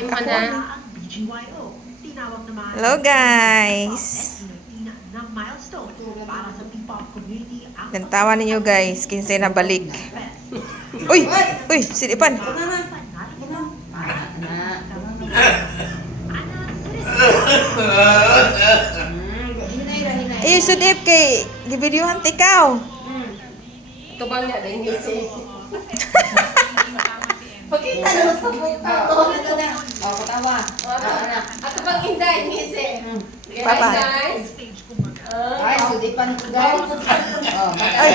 Kain pa na. Hello guys. Lantawan ninyo guys, kinsay na balik. Uy, uy, sidipan. Eh, sudip kay gibidyohan ikaw. Ito bang nga din ngisi? Pakita naman sa buka. Oo, ito na. O, katawa. Ito bang inday ngisi? Papa. Guys. Ay, sudipan ko guys. O, Ay, patay. ay,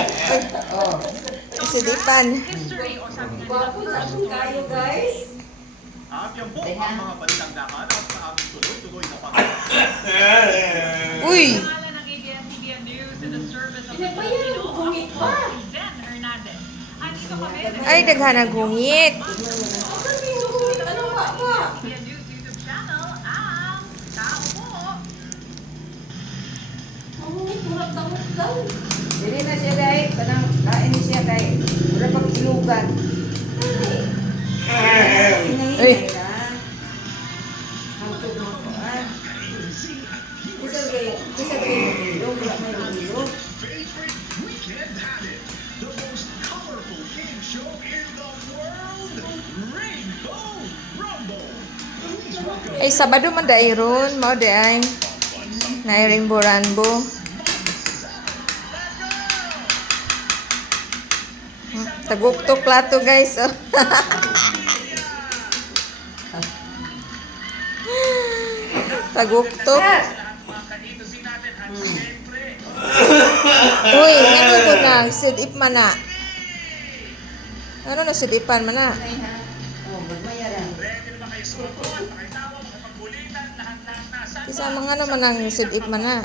O. sidipan. Gwapo na kung kayo guys. Yan po ang mga balitang nahanap sa aming tuloy-tuloy na Uy, Pinagbayaran ko gungit pa. ay daghan ang gungit. Sabi ko gungit, ano ba ba? Ang gungit, murag-tamot daw. Dili na siya dahil. Kanang kain ni siya dahil. Wala pang ilugan. Ay. Hantog mo ko, ah. Isang kayo ilog. Wala may ilog. favorite weekend habit. The most colorful game show in the world. Rainbow Rumble. Please welcome Ay Sabado man dai ron, mao di ay. Na Rainbow Rainbow. Taguktok plato guys. Oh. Taguktok. Uy, ano ko na? Sidip man na. Ano na sidipan man na? Ay, ha? O, magmayaran. Isa mga naman ang sidip man na.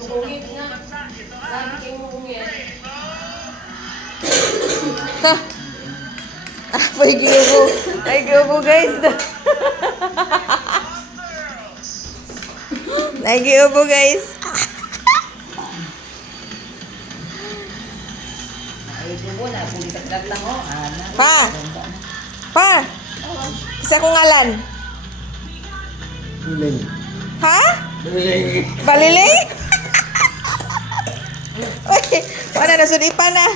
Gungit nga. Sabi kayo mo gungit. Ta. Ah, pay giubo. Ay giubo guys. Ay giubo guys. Ay, subo na. Pulitak lang, o. Pa. Pa. Isa ko ngalan. Ha? Baliling? Uy, wala na sudipan na.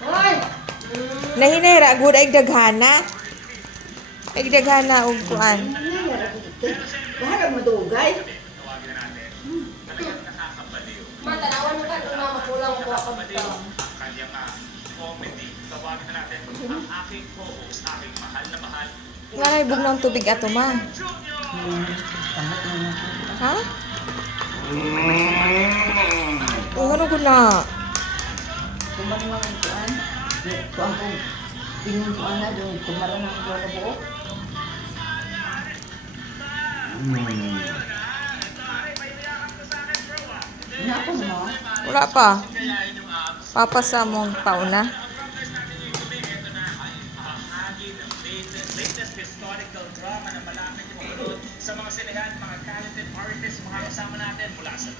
Hoy! Nahinera gud ay daghana. Ay daghana og kuan. Baharap madugay. Matanawan mo ka kung makulang ko ako dito. kanyang comedy. Tawagin na natin ang aking co-host, aking mahal na mahal. Nga ibog ng tubig ato ma. Ha? Oh, ano ko na? Kumarin mo ang kuan. Kuan ko. Tingin ko na doon. Kumarin ang kuan na buo. Ano ako mo? Wala pa. Papasa mong pauna. Latest historical drama na malapit yung mapanood sa mga sinehan, mga talented artists, mga kasama natin mula sa